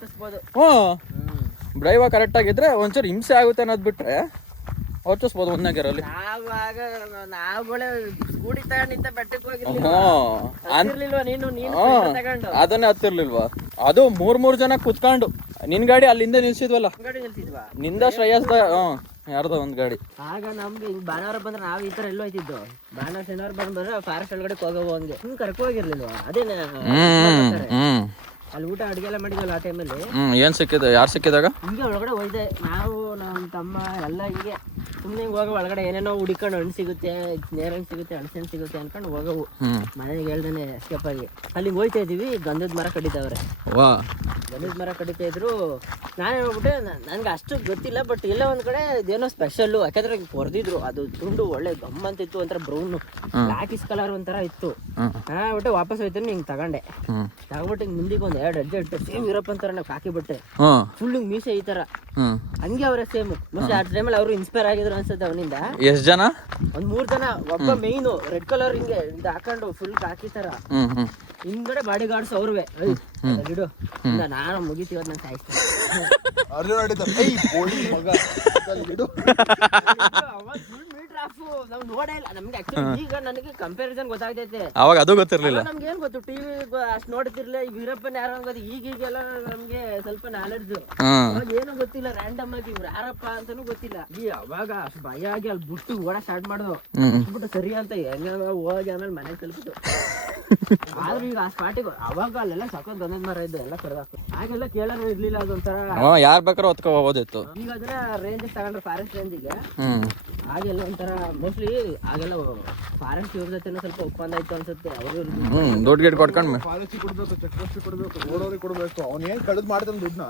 ಡ್ರೈವರ್ ಕರೆಕ್ಟ್ ಆಗಿದ್ರೆ ಒಂಚೂರು ಹಿಂಸೆ ಆಗುತ್ತೆ ಅನ್ನೋದು ಬಿಟ್ರೆ ಹೊಚ್ಚಿಸ್ಬೋದು ಒಂದಾಗಿರಲ್ಲಿ. ನಾವುಗಳೇ ಸ್ಕೂಟಿ ತಗೊಂಡಿದ್ದ ಬೆಟ್ಟಕ್ಕೆ ಹೋಗಿರ್ಲಿಲ್ವಾ ನೀನು ತಗೊಂಡು? ಅದನ್ನೇ ಹತ್ತಿರ್ಲಿಲ್ವಾ? ಅದು ಮೂರ್ ಜನ ಕುತ್ಕೊಂಡು ನಿನ್ ಗಾಡಿ ಅಲ್ಲಿಂದ ನಿಲ್ಸಿದ್ವಲ್ಲ, ಗಾಡಿ ನಿಲ್ಸಿದ್ವಾ? ನಿಂದ ಶ್ರೇಯಸ್ದ ಯಾರ್ದ ಒಂದ್ ಗಾಡಿ. ಆಗ ನಮ್ಗೆ ಹಿಂಗ್ ಭಾನುವಾರ ಬಂದ್ರೆ ನಾವ್ ಈ ತರ ಎಲ್ಲೋ ಹೋಯ್ತಿದ್ದು. ಭಾನುವಾರ ಶನಿವಾರ ಬಂದ್ರೆ ಫಾರೆಸ್ಟ್ ಒಳಗಡೆ ಹೋಗೋ ಹಂಗೆ ಹಿಂಗ್ ಕರ್ಕೊ ಹೋಗಿರ್ಲಿಲ್ವಾ? ಅದೇನ ಅಲ್ಲಿ ಊಟ ಅಡಿಗೆ ಎಲ್ಲ ಮಾಡಿದ್ವಲ್ಲ ಆ ಟೈಮಲ್ಲಿ. ಏನ್ ಸಿಕ್ಕಿದ? ಯಾರು ಸಿಕ್ಕಿದಾಗ ಹಿಂಗೆ ಒಳಗಡೆ ಹೋಯ್ದೆ ನಾವು, ನಮ್ಮ ತಮ್ಮ ಎಲ್ಲ ಹಿಂಗೆ ಸುಮ್ಮನೆ ಹಿಂಗೆ ಹೋಗೋ ಒಳಗಡೆ ಏನೇನೋ ಹುಡಿಕೊಂಡು ಹಣ್ಣು ಸಿಗುತ್ತೆ, ನೇರಣ್ಣು ಸಿಗುತ್ತೆ, ಹಣ್ಣು ಸಿಗುತ್ತೆ ಅನ್ಕೊಂಡು ಹೋಗವು. ಮನೆಗೆ ಹೇಳ್ದೇನೆ ಎಸ್ಕೇಪ್ ಆಗಿ ಅಲ್ಲಿ ಹೋಯ್ತಾ ಇದೀವಿ. ಗಂಧದ ಮರ ಕಡಿತಾವ್ರೆ, ಗಂಧದ ಮರ ಕಡಿತಾ ಇದ್ರು. ನಾನೇ ಹೋಗ್ಬಿಟ್ಟೆ, ನನ್ಗೆ ಅಷ್ಟು ಗೊತ್ತಿಲ್ಲ, ಬಟ್ ಎಲ್ಲ ಒಂದ್ ಕಡೆ ಇದೇನೋ ಸ್ಪೆಷಲ್ಲು. ಯಾಕಂದ್ರೆ ಹೊಡೆದಿದ್ರು, ಅದು ತುಂಡು ಒಳ್ಳೆ ಗಮ್ಮಂತಿತ್ತು, ಒಂಥರ ಬ್ರೌನ್ ಬ್ಲಾಕಿಸ್ ಕಲರ್ ಒಂಥರ ಇತ್ತು. ಬಿಟ್ಟು ವಾಪಸ್ ಹೋಯ್ತಾನೆ ಹಿಂಗ್ ತಗೊಂಡೆ. ತಗೊಂಡ್ಬಿಟ್ಟು ಹಿಂಗ್ ಮುಂದಿಗೆ ಒಂದ್ 2 ಹೆಜ್ಜೆ ಇಟ್ಟು ಸೇಮ್ ಇರಪ್ಪ ಅಂತಾರ ನಾವು ಕಾಕಿ ಬಟ್ಟೆ ಫುಲ್ ಮೀಸೆ ಈ ತರ ಹಂಗೆ ಅವ್ರೆ ಸೇಮ್. ಮೋಸ್ಟ್ಲಿ ಆ ಟೈಮಲ್ಲಿ ಅವರು ಇನ್ಸ್ಪೈರ್ ಆಗಿದ್ರು ಅನ್ಸುತ್ತೆ ಅವನಿಂದ. ಎಷ್ಟ್ ಜನ? ಒಂದ್ 3 ಜನ. ಒಬ್ಬ ಮೇಯ್ನು ರೆಡ್ ಕಲರ್ ಹಿಂಗೆ ಇದು ಹಾಕೊಂಡು ಫುಲ್ ಕಾಕಿ ತರ, ಹಿಂದ್ಗಡೆ ಬಾಡಿ ಗಾರ್ಡ್ಸ್ ಅವ್ರವೇ. ಬಿಡು, ನಾನು ಮುಗಿತೀವ ನಾನು ಸಾಯಿಸ್ತೀನಿ. ನಾವು ನೋಡೇ ಇಲ್ಲ. ನಮ್ಗೆ ಈಗ ನನಗೆ ಕಂಪ್ಯಾರಿಸನ್ ಗೊತ್ತಾಗ್ತೈತೆ, ಅವಾಗ ಅದು ಗೊತ್ತಿರ್ಲಿಲ್ಲ. ನಮ್ಗೆ ಏನ್ ಗೊತ್ತು, ಟಿವಿ ಅಷ್ಟು ನೋಡ್ತಿರ್ಲಿಲ್ಲ. ಈ ವೀರಪ್ಪನ್ ಯಾರು ಗೊತ್ತು, ಈಗೀಗೆಲ್ಲ ನಮ್ಗೆ ಸ್ವಲ್ಪ ನಾಲೆಡ್ಜ್. ಅವಾಗ ಏನೋ ಗೊತ್ತಿಲ್ಲ, ರ್ಯಾಂಡಮ್ ಆಗಿ ಇವ್ರು ಯಾರಪ್ಪ ಅಂತಾನು ಗೊತ್ತಿಲ್ಲ. ಈ ಅವಾಗ ಅಷ್ಟು ಭಯ ಆಗಿ ಅಲ್ಲಿ ಬಿಟ್ಟು ಓಡಕ್ ಸ್ಟಾರ್ಟ್ ಮಾಡುದು. ಬಿಟ್ಟು ಸರಿ ಅಂತ ಹೆಂಗ ಹೋಗಿ ಆಮೇಲೆ ಮನೆಗೆ ತಲುಪಿತು. ಆದ್ರೆ ಈಗ ಆ ಸ್ಪಾಟಿಗೆ ಅವಾಗ ಅಲ್ಲೆಲ್ಲ ಸಖತ್ ಗಂಧದ ಮರ ಇದ್ದು ಎಲ್ಲ ಕರೆದಾಕು. ಆಗೆಲ್ಲ ಕೇಳೋರು ಇರ್ಲಿಲ್ಲ, ಅದೊಂಥರ ಯಾರು ಬೇಕಾದ್ರೂ ಹೊತ್ಕೊ ಹೋಗೋದಿತ್ತು. ಈಗ ಆದ್ರೆ ರೇಂಜ್ ತಗೊಂಡ್ರೆ ಫಾರೆಸ್ಟ್ ರೇಂಜಿಗೆ ಆಗೆಲ್ಲ ಒಂಥರ ಮೋಸ್ಟ್ಲಿ ಆಗೆಲ್ಲ ಫಾರೆಸ್ಟ್ ಇವ್ರ ಜೊತೆ ಸ್ವಲ್ಪ ಒಪ್ಪಂದ ಇತ್ತು ಅನ್ಸುತ್ತೆ. ಅವರು ದೊಡ್ಡ ಗೇಟ್ ಕೊಡ್ಕೊಂಡು ಪಾಲಿಸಿ ಕೊಡ್ಬೇಕು, ಚೆಕ್ ಪೋಸ್ಟ್ ಕೊಡ್ಬೇಕು, ಓಡೋರಿಗೆ ಕೊಡ್ಬೇಕು. ಅವ್ನು ಏನ್ ಕಳೆದು ಮಾಡ್ತಾನೆ ದುಡ್ಡನ್ನ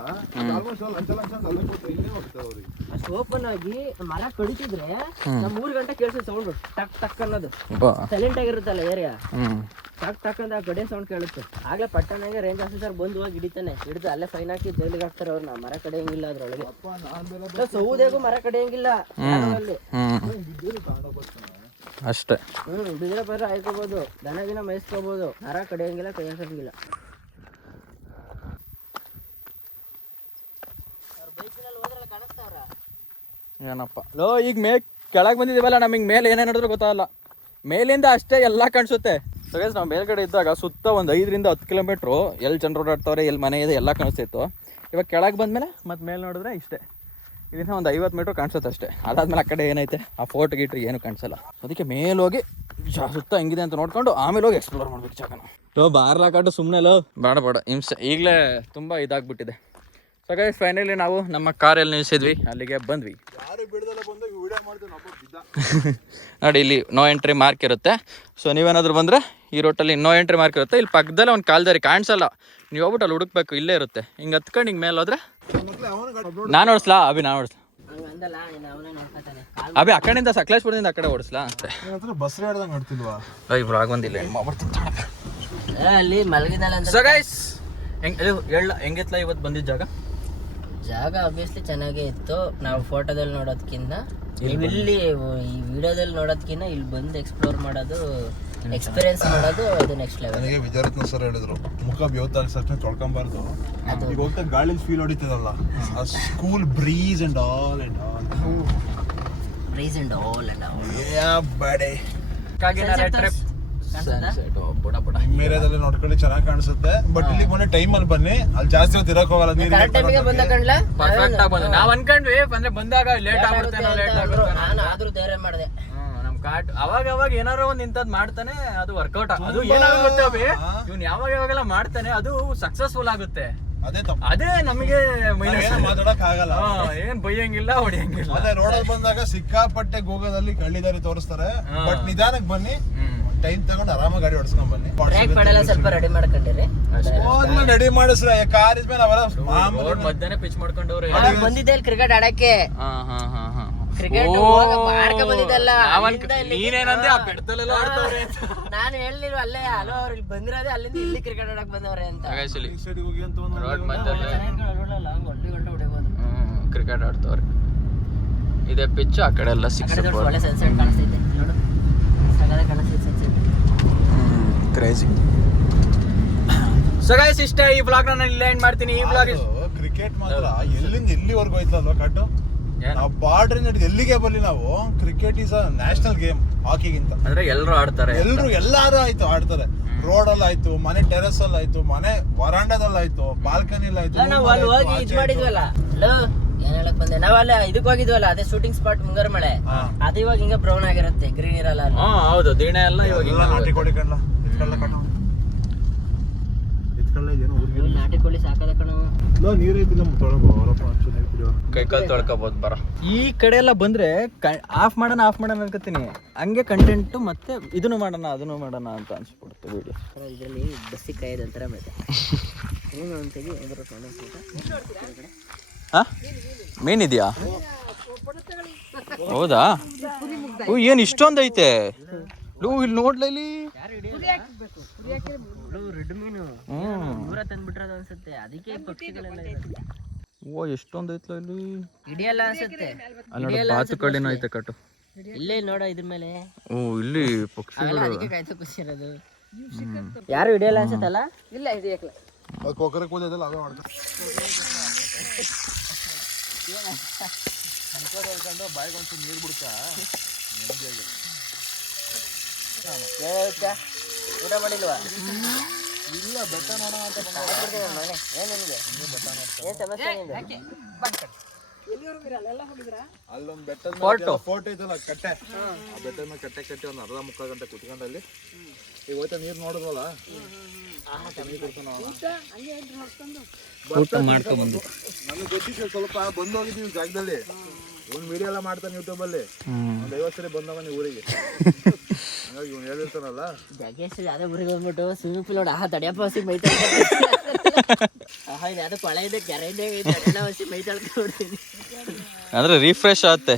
ಆಲ್ಮೋಸ್ಟ್ ಲಂಚ ಅವ್ರಿಗೆ ಅಷ್ಟು ಓಪನ್ ಆಗಿ ಮರ ಕಡಿತಿದ್ರೆ ನಮ್ 3 ಗಂಟೆ ಕೇಳಿಸೋ ಸೌಂಡ್ ಟಕ್ ಟಕ್ ಅನ್ನೋದು. ಸೈಲೆಂಟ್ ಆಗಿರುತ್ತಲ್ಲ ಏರಿಯಾ, ಟಕ್ ಟಕ್ ಅಂತ ಗಡೆ ಸೌಂಡ್ ಕೇಳುತ್ತೆ. ಆಗ್ಲೇ ಪಟ್ಟಣಗೆ ರೇಂಜ್ ಆಫೀಸರ್ ಬಂದು ಹೋಗಿ ಹಿಡಿತಾನೆ. ಹಿಡಿದು ಅಲ್ಲೇ ಫೈನ್ ಹಾಕಿ ಜೈಲಿಗೆ ಹಾಕ್ತಾರೆ ಅವ್ರನ್ನ. ಮರ ಕಡಿಯಂಗಿಲ್ಲ ಅದ್ರೊಳಗೆ, ಸೌದೆಗೂ ಮರ ಕಡಿಯಂಗಿಲ್ಲ ಅಲ್ಲಿ ಅಷ್ಟೇ. ಬಿದ್ರೆ ಪರ ಹಾಯ್ಕೋಬಹುದು, ದನ ಗಿನ ಮೇಯಿಸ್ಕೋಬಹುದು, ಮರ ಕಡಿಯಂಗಿಲ್ಲ, ಕೈ ಹಾಕಂಗಿಲ್ಲ. ಏನಪ್ಪ ಲೋ, ಈಗ ಕೆಳಗೆ ಬಂದಿದ್ದೀವಲ್ಲ, ನಮಗೆ ಮೇಲೆ ಏನೇ ನಡೆದ್ರು ಗೊತ್ತಾಗಲ್ಲ. ಮೇಲಿಂದ ಅಷ್ಟೇ ಎಲ್ಲ ಕಾಣಿಸುತ್ತೆ. ಸೊ ಗೈಸ್, ನಾವು ಮೇಲ್ಗಡೆ ಇದ್ದಾಗ ಸುತ್ತ ಒಂದು 5ರಿಂದ 10 ಕಿಲೋಮೀಟ್ರು ಎಲ್ಲಿ ಜನರು ಓಡಾಡ್ತವ್ರೆ, ಎಲ್ಲಿ ಮನೆ ಇದೆ ಎಲ್ಲ ಕಾಣಿಸ್ತಿತ್ತು. ಇವಾಗ ಕೆಳಗೆ ಬಂದಮೇಲೆ ಮತ್ತೆ ಮೇಲೆ ನೋಡಿದ್ರೆ ಇಷ್ಟೇ, ಇದನ್ನ ಒಂದು 50 ಮೀಟ್ರ್ ಕಾಣಿಸುತ್ತೆ ಅಷ್ಟೇ. ಅದಾದ್ಮೇಲೆ ಆ ಕಡೆ ಏನೈತೆ ಆ ಫೋರ್ಟ್ ಗೀಟ್ರಿ ಏನು ಕಾಣಿಸಲ್ಲ. ಅದಕ್ಕೆ ಮೇಲೋಗಿ ಸುತ್ತ ಹೆಂಗಿದೆ ಅಂತ ನೋಡ್ಕೊಂಡು ಆಮೇಲೆ ಹೋಗಿ ಎಕ್ಸ್ಪ್ಲೋರ್ ಮಾಡ್ಬೇಕು ಜಾಗನ. ಲೋ ಬಾರ್ಲಾಕಾಟು ಸುಮ್ಮನೆ ಲೋ, ಬೇಡ ಹಿಂಸೆ ಈಗಲೇ ತುಂಬ ಇದಾಗ್ಬಿಟ್ಟಿದೆ. ಸೊ ಗೈಸ್, ಫೈನಲಿ ನಾವು ನಮ್ಮ ಕಾರಲ್ಲಿ ನಿಲ್ಸಿದ್ವಿ, ಅಲ್ಲಿಗೆ ಬಂದ್ವಿ. ನೋಡಿ, ಇಲ್ಲಿ ನೋ ಎಂಟ್ರಿ ಮಾರ್ಕ್ ಇರುತ್ತೆ. ಸೊ ನೀವೇನಾದರೂ ಬಂದರೆ ಈ ರೋಟಲ್ಲಿ ನೋ ಎಂಟ್ರಿ ಮಾರ್ಕ್ ಇರುತ್ತೆ. ಇಲ್ಲಿ ಪಕ್ಕದಲ್ಲೇ ಒಂದು ಕಾಲ್ದಾರಿ ಕಾಣಿಸಲ್ಲ, ನೀವು ಹೋಗ್ಬಿಟ್ಟು ಅಲ್ಲಿ ಹುಡುಕ್ಬೇಕು. ಇಲ್ಲೇ ಇರುತ್ತೆ. ಹಿಂಗೆ ಹತ್ಕೊಂಡು ಹಿಂಗೆ ಮೇಲೆ ಹೋದ್ರೆ ನಾನು ಓಡಿಸ್ಲಾ? ನಾನು ಓಡಿಸ್ಲಾ? ಅಭಿ ಆ ಕಡೆಯಿಂದ ಸಕಲೇಶ್ಪುರದಿಂದ ಆ ಕಡೆ ಓಡಿಸ್ಲಾ? ಬಸ್ ನೋಡ್ತಿಲ್ವಾ? ಇಬ್ರು ಆಗೊಂದಿಲ್ಲ ಅಲ್ಲಿ ಮಲಗಿದಲ್ಲ. ಸೊ ಗೈಸ್, ಹೆಂಗಿತ್ಲ ಇವತ್ತು ಬಂದಿದ್ದ ಜಾಗ ಅಬ್ವಿಯಸ್ಲಿ ಚೆನ್ನಾಗೇ ಇತ್ತು. ನಾವು ಫೋಟೋದಲ್ಲಿ ನೋಡೋದಕ್ಕಿಂತ ಇಲ್ಲಿ ಈ ವಿಡಿಯೋದಲ್ಲಿ ನೋಡೋದಕ್ಕಿಂತ ಇಲ್ಲಿ ಬಂದು ಎಕ್ಸ್ಪ್ಲೋರ್ ಮಾಡೋದು, ಎಕ್ಸ್ಪೀರಿಯನ್ಸ್ ಮಾಡೋದು ಅದು ನೆಕ್ಸ್ಟ್ ಲೆವೆಲ್. ನನಗೆ ವಿಜಯರತ್ನ ಸರ್ ಹೇಳಿದ್ರು, ಮುಖ ಬೇವತ್ತಾಗ ಸರ್ ತೊಳ್ಕೊಂಬಾರ್ದು. ಈಗ ಹೋಗ್ತಾ ಗಾಳಿ ಫೀಲ್ ಹೊಡಿತದಲ್ಲ, ಆ school breeze and all and all breeze and all and all. Trip sunset ಬುಡ ಬುಡ ಮೇರೆದಲ್ಲಿ ನೋಡ್ಕೊಳ್ಳಿ ಚೆನ್ನಾಗಿ ಕಾಣಿಸುತ್ತೆ ಬಟ್ ಇಲ್ಲಿ ಮೊನ್ನೆ ಟೈಮ್ ಅಲ್ಲಿ ಬನ್ನಿ ಅಲ್ಲಿ ಜಾಸ್ತಿ ಹೊತ್ತು ಇರಕ್ ಹೋಗಲ್ಲ ನೀರು ಕರೆಕ್ಟ್ ಟೈಮಿಗೆ ಬಂದ ಕಣ್ಲ ಪರ್ಫೆಕ್ಟ್ ಆಗಿ ಬಂದು ನಾವ್ ಅನ್ಕೊಂಡ್ವಿ ಅಂದ್ರೆ ಬಂದಾಗ ಲೇಟ್ ಆಗುತ್ತೆ ನಾನು ಆದ್ರೂ ಧೈರ್ಯ ಮಾಡಿದೆ. ನಮ್ ಕಾಟ್ ಅವಾಗ ಏನಾರೋ ಒಂದ್ ಇಂಥದ್ ಮಾಡ್ತಾನೆ ಅದು ವರ್ಕೌಟ್ ಅದು ಏನಾಗುತ್ತೆ ಇವ್ನು ಯಾವಾಗೆಲ್ಲ ಮಾಡ್ತಾನೆ ಅದು ಸಕ್ಸಸ್ಫುಲ್ ಆಗುತ್ತೆ. ಅದೇ ತಪ್ಪು, ಅದೇ ನಮಗೆ ಮೈನಸ್. ಮಾತಾಡಕ್ ಆಗಲ್ಲ, ಏನ್ ಬೈಯಂಗಿಲ್ಲ ಹೊಡಿಯಂಗಿಲ್ಲ. ಅದೇ ರೋಡಲ್ಲಿ ಬಂದಾಗ ಸಿಕ್ಕಾಪಟ್ಟೆ ಗೋಗದಲ್ಲಿ ಕಳ್ಳಿದಾರಿ ತೋರಿಸ್ತಾರೆ. ಬಟ್ ನಿಧಾನಕ್ಕೆ ಬನ್ನಿ, ಟೈಮ್ ತಗೊಂಡು ಆರಾಮಾಗಿ ಗಾಡಿ ಓಡಿಸ್ಕೊಂಡ್ ಬನ್ನಿ. ಬ್ರೇಕ್ ಪೆಡಲ್ ಸ್ವಲ್ಪ ರೆಡಿ ಮಾಡ್ಕೊಂಡಿರಿ. ರೆಡಿ ಮಾಡಿಸ್ರೆ ಕಾರ್ ಇದ್ಮೇಲೆ ಅವರ ಮಧ್ಯಾಹ್ನ ಪಿಚ್ ಮಾಡ್ಕೊಂಡವ್ರೆ. ಬಂದಿದ್ದೆ ಇಲ್ಲಿ ಕ್ರಿಕೆಟ್ ಆಡಕ್ಕೆ. ಕ್ರಿಕೆಟ್ ಆಡ್ಕ ಬಂದಿದ್ದಲ್ಲ. ನೀನೇನಂದ್ರೆ ಆ ಬೆಟ್ಟದಲ್ಲೆಲ್ಲ ಆಡ್ತವ್ರೆ ಅಂತ ನಾನು ಹೇಳಿಲ್ವ ಅಲ್ಲೇ ಅಲೋ ಅವ್ರು ಇಲ್ಲಿ ಬಂದಿರೋದೇ ಅಲ್ಲಿಂದ ಇಲ್ಲಿ ಕ್ರಿಕೆಟ್ ಆಡಕ್ ಬಂದವ್ರೆ ಅಂತ. ರೋಡ್ ಮಧ್ಯದಲ್ಲಿ ಕ್ರಿಕೆಟ್ ಆಡ್ತವ್ರೆ. ಇದೇ ಪಿಚ್, ಆ ಕಡೆ ಎಲ್ಲ ಸಿಕ್ಸ್ ಒಳ್ಳೆ ಸನ್ಸೆಟ್ ಕಾಣಿಸ್ತೈತೆ ನೋಡು, ಸಗದ ಕಾಣಿಸ್ತೈತೆ ಸನ್ಸೆಟ್. ಕ್ರೇಜಿ. ಸೊ ಗೈಸ್ ಇಷ್ಟ ಈ ಬ್ಲಾಗ್ ನಾನು ಇಲ್ಲೇ ಎಂಡ್ ಮಾಡ್ತೀನಿ. ಈ ಬ್ಲಾಗ್ ಕ್ರಿಕೆಟ್ ಮಾತ್ರ ಎಲ್ಲಿಂದ ಎಲ್ಲಿವರೆಗೂ ಹೋಯ್ತಲ್ವಾ ಕಟ್ಟು, ನಾವು ಬಾರ್ಡ್ರಿ ನಡೆದು ಎಲ್ಲಿಗೆ ಬರ್ಲಿ ನಾವು, cricket is a national game ಹಾಕಿಗಿಂತ. ಅಂದ್ರೆ ಎಲ್ಲರೂ ಆಡ್ತಾರೆ, ಎಲ್ಲಾರು ಆಯ್ತು ಆಡ್ತಾರೆ. ರೋಡ್ ಅಲ್ಲಿ ಆಯ್ತು, ಮನೆ ಟೆರೆಸ್ ಅಲ್ಲಿ ಆಯ್ತು, ಮನೆ ವರಾಂಡದಲ್ಲಿ ಆಯ್ತು, ಬಾಲ್ಕನಿಲಿ ಆಯ್ತು. ನಾವು ಅಲ್ಲಿ ಹೋಗಿ ಇದ್ ಮಾಡಿದ್ವಲ್ಲ, ಹಲೋ ಏನ್ ಹೇಳಕ್ ಬಂದೆ, ನಾವ್ ಅಲ್ಲಿ ಇದಕ್ ಹೋಗಿದ್ವಲ್ಲ, ಅದೇ ಶೂಟಿಂಗ್ ಸ್ಪಾಟ್ ಮುಂಗಾರ ಮಳೆ, ಅದು ಇವಾಗ ಹಿಂಗ ಬ್ರೌನ್ ಆಗಿರುತ್ತೆ, ಗ್ರೀನ್ ಇರಲ್ಲ. ಹೌದು, ದಿನ ಎಲ್ಲ ಇವಾಗ ನಾಟಿ ಕೋಳಿ ಕಣ್ಣ ನಾಟಿ ಕೋಳಿ ಸಾಕದ ಕಣೋ. ನೀರೈತಿ ನಮ್ಮ ತೊಳಬರಪ್ಪ, ಕೈಕಾಲು ತೊಳ್ಕೊಬೋದು ಬರ. ಈ ಕಡೆ ಎಲ್ಲ ಬಂದ್ರೆ ಆಫ್ ಮಾಡೋಣ ಅನ್ಕೋತೀನಿ, ಹಂಗೆ ಕಂಟೆಂಟ್ ಮತ್ತೆ ಇದನ್ನು ಮಾಡೋಣ ಅದನ್ನು ಮಾಡೋಣ ಅಂತ ಅನ್ಸ್ಬಿಡುತ್ತೆ ವಿಡಿಯೋ. ಇದರಲ್ಲಿ ಬಸ್ಸಿಗೆ ಕಾಯ್ದು ಅಂತಾರ ಮತ್ತೆ ಮೇನ್ ಇದೆಯಾ? ಹೌದಾ? ಏನ್ ಇಷ್ಟೊಂದು ಐತೆ ಇಲ್ಲಿ ನೋಡ್ಲ ಇಲ್ಲಿ. ರೆಡ್ ಮೀನು ದೂರ ತಂದ್ಬಿಟ್ರದ ಅನ್ಸುತ್ತೆ, ಅದಕ್ಕೆ ಪಕ್ಷಿಗಳೆಲ್ಲ ಓ ಎಷ್ಟೊಂದು ಐತ್ಲ ಇಲ್ಲಿ. ಹಿಡಿಯಲ್ಲ ಅನ್ಸುತ್ತೆ. ಅಲ್ಲಿ ಬಾತು ಕಳ್ಳಿನೂ ಐತೆ ಕಟ್ಟು ಇಲ್ಲೇ ನೋಡೋ ಇದ್ರ ಮೇಲೆ. ಓ ಇಲ್ಲಿ ಪಕ್ಷಿಗಳು. ಅದಕ್ಕೆ ಕಾಯ್ತು ಖುಷಿ ಇರೋದು. ಯಾರು ಹಿಡಿಯಲ್ಲ ಅನ್ಸುತ್ತಲ್ಲ. ಇಲ್ಲ ಹಿಡಿಯಕ್ಕಲ್ಲ. ಕೊಕ್ಕರೆ ಕೂದಲ್ಲ ಅವೇ ಮಾಡ್ತಾರೆ. ಬಾಯಿಗೆ ಒಂಚೂರು ನೀರು ಬಿಡ್ತಾ ಊಟ ಮಾಡಿಲ್ವಾ? ಇಲ್ಲ, ಬೆಟ್ಟ ನೋಡೋಣ ಅಂತ ಅಲ್ಲೊಂದು ಬೆಟ್ಟದ ಫೋಟೋ ಐತಲ್ಲ ಕಟ್ಟೆ, ಆ ಬೆಟ್ಟದ ಮೇಲೆ ಕಟ್ಟೆ ಕಟ್ಟಿ ಒಂದು ಅರ್ಧ ಮುಕ್ಕಾಲು ಗಂಟೆ ಕುತ್ಕೊಂಡಲ್ಲಿ ಈಗ ಹೋಯ್ತಾ ನೀರು ನೋಡಿದ್ವಲ್ಲ, ಊಟ ಮಾಡ್ಕೊಂಡ್ಬಂದು ನಮಗೆ ಗೊತ್ತಿತ್ತು ಸ್ವಲ್ಪ ಬಂದು ಹೋಗಿದ್ದೀವಿ ಜಾಗದಲ್ಲಿ. ಒಂದು ವಿಡಿಯೋ ಎಲ್ಲ ಮಾಡ್ತಾನೆ ಯೂಟ್ಯೂಬಲ್ಲಿ, ಒಂದು 50 ಸರಿ ಬಂದವ ನೀವು ಊರಿಗೆ. ಹಂಗಾಗಿ ಇವ್ನು ಹೇಳಿರ್ತಾನಲ್ಲ ಜಗ್ಗೇಶ್ ಅದೇ ಊರಿಗೆ ಬಂದ್ಬಿಟ್ಟು ಸ್ವಿಮ್ಮಿಂಗ್ ಪೂಲ್ ನೋಡಿ ತಡಿಯಪ್ಪ ಹಸಿ ಮೈತಾಳ ಅದು ಕೊಳೆ ಇದೆ, ಗ್ಯಾರಂಟಿ ಹಸಿ ಮೈತಾಳ್ಕೊಡ್ತೀನಿ ಅಂದ್ರೆ ರಿಫ್ರೆಶ್ ಆಗುತ್ತೆ.